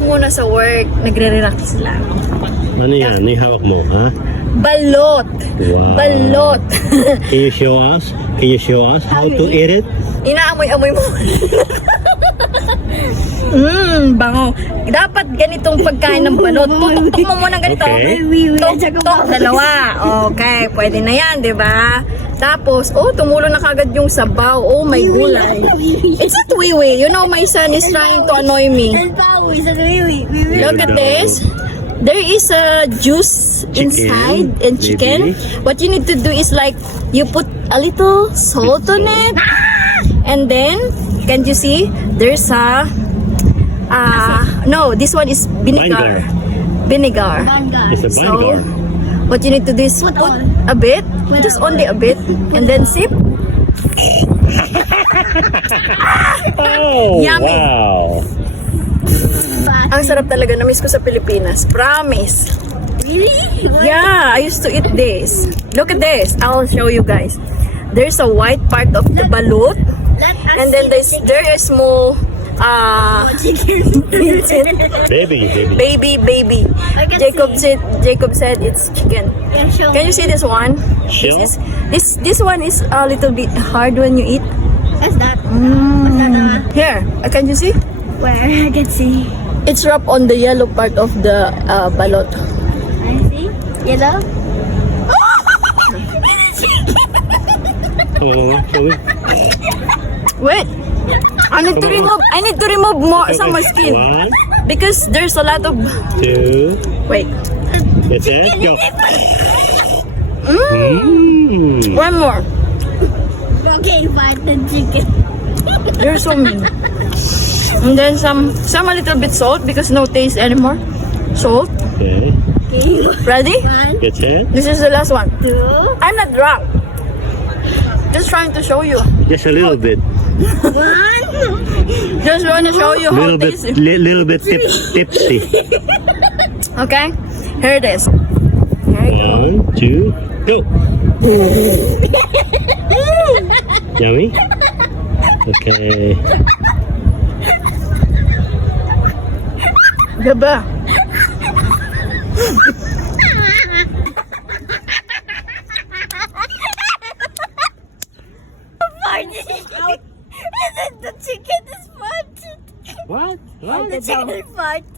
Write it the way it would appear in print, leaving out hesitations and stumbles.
muna sa work. Nagre-relax lang. Ano yan? May hawak mo, ha? Balot. Wow. Balot. Can you show us? Can you show us how to eat it? Inaamoy-amoy mo. Bango. Dapat ganitong pagkain ng balot. Tutok mo muna ganito. Okay. Tok, dalawa. Okay, pwede na yan, di ba? Tapos, tumulo na kagad yung sabaw. Oh, may gulay. It's not wiwi. You know, my son is trying to annoy me. Look at this. There is a juice inside and chicken. maybe. What you need to do is like, you put a little salt on it. And then, can you see? There's a, no, this one is vinegar. Vinegar. It's a So, vinegar. what you need to do is put a bit, just only a bit, and then sip. Oh, Yummy. wow. Ang sarap talaga, na-miss ko sa Pilipinas. Promise. Really? Yeah, I used to eat this. Look at this. I'll show you guys. There's a white part of the balut, and then there is more baby. I can Jacob said it's chicken. Can you see this one? Shell? This one is a little bit hard when you eat. What's that? Here, can you see? Where? I can see. It's wrapped on the yellow part of the balot. I see. Yellow? Oh, show me. Wait, I need to remove more some more skin One, because there's a lot of. two, Wait, that's it. Go. one more. Okay, but the chicken. There's so many. And then some a little bit salt because no taste anymore. Salt. Okay, Okay. Ready? that's it. This is the last one. 2. I'm not drunk. Just trying to show you. Just a little bit. 1. Just want to show you how Little bit, tasty. little bit tipsy. Okay, here it is. Here you go. 1, 2, go. Yummy. Okay. Diba? The chicken is farted. What? The chicken farted.